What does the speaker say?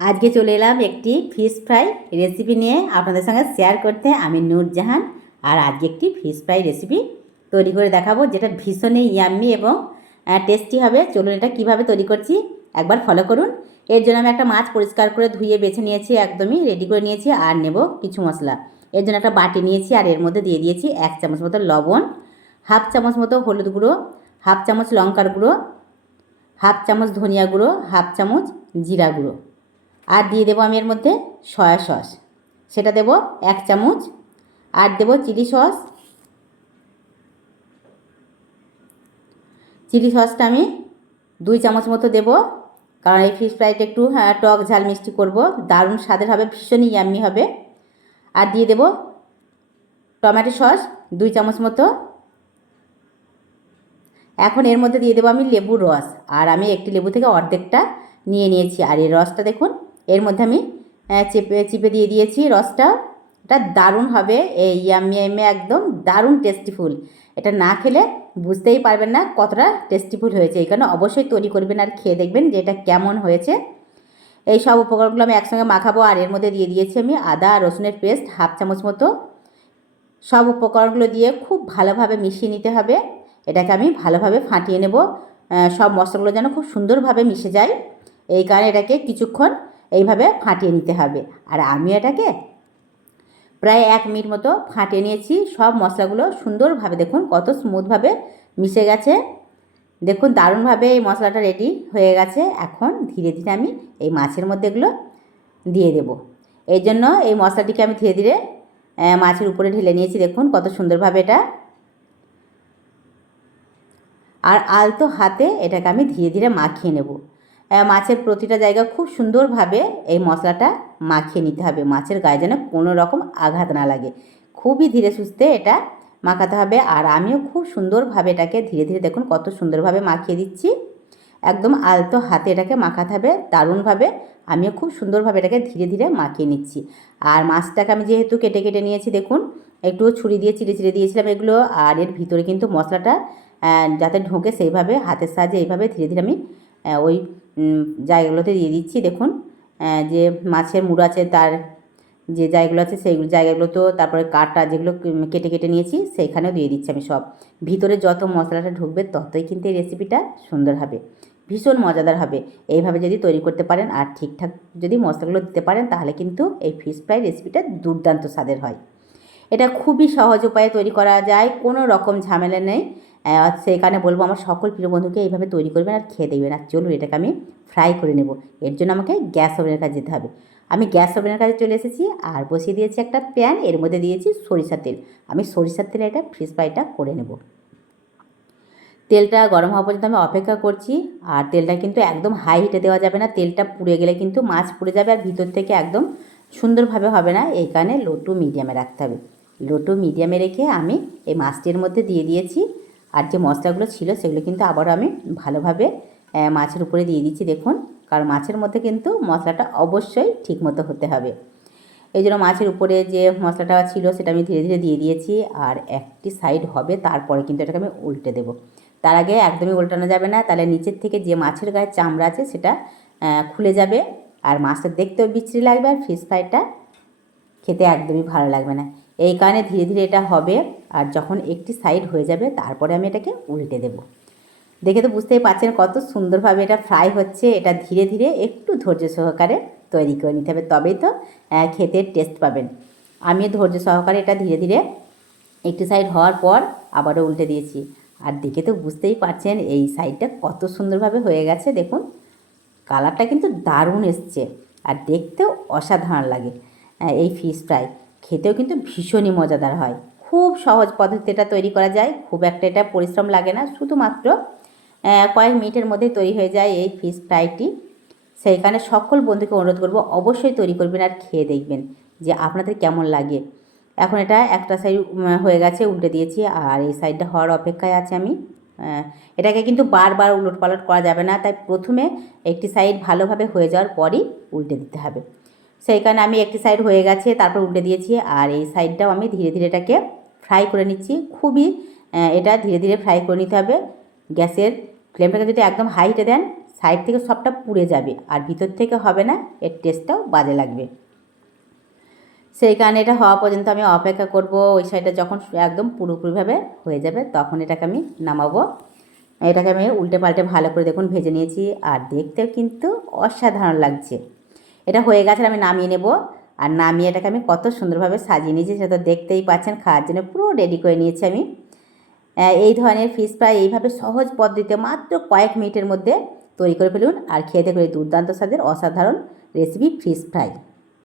আজকে চলে এলাম একটি ফিশ ফ্রাই রেসিপি নিয়ে আপনাদের সঙ্গে শেয়ার করতে আমি নূরজাহান। আর আজকে একটি ফিশ ফ্রাই রেসিপি তৈরি করে দেখাবো, যেটা ভীষণই ইয়াম্মি এবং টেস্টি হবে। চলুন এটা কীভাবে তৈরি করছি একবার ফলো করুন। এর জন্য আমি একটা মাছ পরিষ্কার করে ধুয়ে বেছে নিয়েছি, একদমই রেডি করে নিয়েছি, আর নেব কিছু মশলা। এর জন্য একটা বাটি নিয়েছি, আর এর মধ্যে দিয়ে দিয়েছি এক চামচ মতো লবণ, হাফ চামচ মতো হলুদ গুঁড়ো, হাফ চামচ লঙ্কার গুঁড়ো, হাফ চামচ ধনিয়া গুঁড়ো, হাফ চামচ জিরা গুঁড়ো। আর দিয়ে দেবো আমি এর মধ্যে সয়া সস। সেটা দেবো এক চামচ। আর দেবো চিলি সস। চিলি সসটা আমি দুই চামচ মতো দেবো। কারণ এই ফিশ ফ্রাইটা একটু হ্যাঁ, টক ঝাল মিষ্টি করব। দারুণ স্বাদের হবে ভীষণই ইয়াম্মি হবে। আর দিয়ে দেবো টমেটো সস দুই চামচ মতো। এখন এর মধ্যে দিয়ে দেবো আমি লেবুর রস। আর আমি একটি লেবু থেকে অর্ধেকটা নিয়ে নিয়েছি। আর এই রসটা দেখুন এর মধ্যে আমি চেপে, চিপে দিয়ে দিয়েছি রসটা। এটা দারুণ হবে, এই ইয়াম্মি একদম দারুণ টেস্টিফুল এটা না খেলে বুঝতেই পারবেন না কতটা টেস্টিফুল হয়েছে। এই কারণে অবশ্যই তৈরি করবেন আর খেয়ে দেখবেন যে এটা কেমন হয়েছে। এই সব উপকরণগুলো আমি একসঙ্গে মাখাবো আর এর মধ্যে দিয়ে দিয়েছি আমি আদা আর রসুনের পেস্ট, হাফ চামচ মতো। সব উপকরণগুলো দিয়ে খুব ভালোভাবে মিশিয়ে নিতে হবে। এটাকে আমি ভালোভাবে ফাটিয়ে নেব। সব মশলাগুলো যেন খুব সুন্দরভাবে মিশে যায়। এই কারণে এটাকে কিছুক্ষণ এইভাবে ফাটিয়ে নিতে হবে। আর আমি এটাকে প্রায় এক মিনিট মতো ফাটিয়ে নিয়েছি। সব মশলাগুলো সুন্দরভাবে দেখুন কত স্মুথভাবে মিশে গেছে। দেখুন দারুণভাবে এই মশলাটা রেডি হয়ে গেছে। এখন ধীরে ধীরে আমি এই মাছের মধ্যে এগুলো দিয়ে দেব। এই জন্য এই মশলাটিকে আমি ধীরে ধীরে মাছের উপরে ঢেলে নিয়েছি। দেখুন কত সুন্দরভাবে এটা। আর আলতো হাতে এটাকে আমি ধীরে ধীরে মাখিয়ে নেব। মাছের প্রতিটা জায়গা খুব সুন্দরভাবে এই মশলাটা মাখিয়ে নিতে হবে। মাছের গায়ে যেন কোনো রকম আঘাত না লাগে। খুবই ধীরে সুস্থে এটা মাখাতে হবে। আর আমিও খুব সুন্দরভাবে এটাকে ধীরে ধীরে দেখুন কত সুন্দরভাবে মাখিয়ে দিচ্ছি। একদম আলতো হাতে এটাকে মাখাতে হবে। দারুণভাবে আমিও খুব সুন্দরভাবে এটাকে ধীরে ধীরে মাখিয়ে নিচ্ছি। আর মাছটাকে আমি যেহেতু কেটে কেটে নিয়েছি দেখুন, একটু ছুরি দিয়ে চিড়ে চিড়ে দিয়েছিলাম এগুলো। আর এর ভিতরে কিন্তু মশলাটা যাতে ঢোকে সেইভাবে, হাতের সাহায্যে এইভাবে ধীরে ধীরে আমি ওই জায়গাগুলোতে দিয়ে দিচ্ছি। দেখুন যে মাছের মুড় আছে তার যে জায়গাগুলো আছে সেই জায়গাগুলো তো তারপরে কাটা যেগুলো কেটে কেটে নিয়েছি সেইখানেও দিয়ে দিচ্ছি আমি সব। ভিতরে যত মশলাটা ঢুকবে ততই কিন্তু এই রেসিপিটা সুন্দর হবে, ভীষণ মজাদার হবে। এইভাবে যদি তৈরি করতে পারেন আর ঠিকঠাক যদি মশলাগুলো দিতে পারেন তাহলে কিন্তু এই ফিশ ফ্রাই রেসিপিটা দুর্দান্ত স্বাদের হয়। এটা খুবই সহজ উপায়ে তৈরি করা যায়, কোনো রকম ঝামেলা নেই। আহ, সেখানে বলব আমার সকল প্রিয় বন্ধুকে এইভাবে তৈরি করবেন আর খেয়ে দেখবেন। আর চলুন এটাকে আমি ফ্রাই করে নেব। এর জন্য আমাকে গ্যাস ওভেনের কাছে যেতে হবে। আমি গ্যাস ওভেনের কাছে চলে এসেছি আর বসিয়ে দিয়েছি একটা প্যান এর মধ্যে দিয়েছি সরিষার তেল। আমি সরিষার তেলে এটা ফিশ ফ্রাইটা করে নেব। তেলটা গরম হওয়া পর্যন্ত আমি অপেক্ষা করছি আর তেলটা কিন্তু একদম হাই হিটে দেওয়া যাবে না। তেলটা পুড়ে গেলে কিন্তু মাছ পুড়ে যাবে আর ভিতর থেকে একদম সুন্দরভাবে হবে না। এই কারণে লো টু মিডিয়ামে রাখতে হবে। লো টু মিডিয়ামে রেখে আমি এই মাছটির মধ্যে দিয়ে দিয়েছি আর যে মশলাগুলো ছিল সেগুলো কিন্তু আবারও আমি ভালোভাবে মাছের উপরে দিয়ে দিচ্ছি দেখুন। কারণ মাছের মধ্যে কিন্তু মশলাটা অবশ্যই ঠিকমতো হতে হবে। এই জন্য মাছের উপরে যে মশলাটা ছিল সেটা আমি ধীরে ধীরে দিয়ে দিয়েছি। আর একটি সাইড হবে, তারপরে কিন্তু এটাকে আমি উল্টে দেবো। তার আগে একদমই উল্টানো যাবে না। তাহলে নিচের থেকে যে মাছের গায়ে চামড়া আছে সেটা খুলে যাবে। আর মাছটা দেখতেও বিচ্ছিরি লাগবে আর ফিশ ফ্রাইটা খেতে একদমই ভালো লাগবে না। এই কারণে ধীরে ধীরে এটা হবে। আর যখন একটি সাইড হয়ে যাবে, তারপরে আমি এটাকে উল্টে দেব। দেখে তো বুঝতেই পারছেন কত সুন্দরভাবে এটা ফ্রাই হচ্ছে। এটা ধীরে ধীরে একটু ধৈর্য সহকারে তৈরি করে নিতে হবে। তবেই তো খেতে টেস্ট পাবেন। আমি ধৈর্য সহকারে এটা ধীরে ধীরে একটি সাইড হওয়ার পর আবারও উল্টে দিয়েছি। আর দেখে তো বুঝতেই পারছেন এই সাইডটা কত সুন্দরভাবে হয়ে গেছে। দেখুন কালারটা কিন্তু দারুণ এসছে। আর দেখতেও অসাধারণ লাগে এই ফিশ ফ্রাই খেতেও কিন্তু ভীষণই মজাদার হয়। খুব সহজ পদ্ধতিতে এটা তৈরি করা যায়, খুব একটা এটা পরিশ্রম লাগে না, শুধুমাত্র কয়েক মিনিটের মধ্যেই তৈরি হয়ে যায় এই ফিশ ফ্রাইটি সেইখানে সকল বন্ধুকে অনুরোধ করব, অবশ্যই তৈরি করবেন আর খেয়ে দেখবেন যে আপনাদের কেমন লাগে। এখন এটা একটা সাইড হয়ে গেছে, উল্টে দিয়েছি, আর এই সাইডটা হওয়ার অপেক্ষায় আছে আমি। এটাকে কিন্তু বারবার উলট পালট করা যাবে না, তাই প্রথমে একটি সাইড ভালোভাবে হয়ে যাওয়ার পরই উল্টে দিতে হবে। সেই কারণে আমি একটি সাইড হয়ে গেছে, তারপর উল্টে দিয়েছি আর এই সাইডটাও আমি ধীরে ধীরে এটাকে ফ্রাই করে নিচ্ছি। খুবই এটা ধীরে ধীরে ফ্রাই করে নিতে হবে। গ্যাসের ফ্লেমটাকে যদি একদম হাই হিটে দেন সাইড থেকে সবটা পুড়ে যাবে আর ভিতর থেকে হবে না, এর টেস্টটাও বাজে লাগবে। সেই কারণে এটা হওয়া পর্যন্ত আমি অপেক্ষা করব। ওই সাইডটা যখন একদম পুরোপুরিভাবে হয়ে যাবে, তখন এটাকে আমি নামাবো। এটাকে আমি উল্টে পাল্টে ভালো করে দেখুন, ভেজে নিয়েছি। আর দেখতেও কিন্তু অসাধারণ লাগছে। এটা হয়ে গেছে আমি নামিয়ে নেব। আর নামিয়ে এটাকে আমি কত সুন্দরভাবে সাজিয়ে নিয়েছি, সেটা দেখতেই পাচ্ছেন, খাওয়ার জন্য পুরো রেডি করে নিয়েছি আমি। এই ধরনের ফিস ফ্রাই এইভাবে সহজ পদ্ধতিতে মাত্র কয়েক মিনিটের মধ্যে তৈরি করে ফেলুন। আর খেতে করে দুর্দান্ত স্বাদের, অসাধারণ রেসিপি ফিস ফ্রাই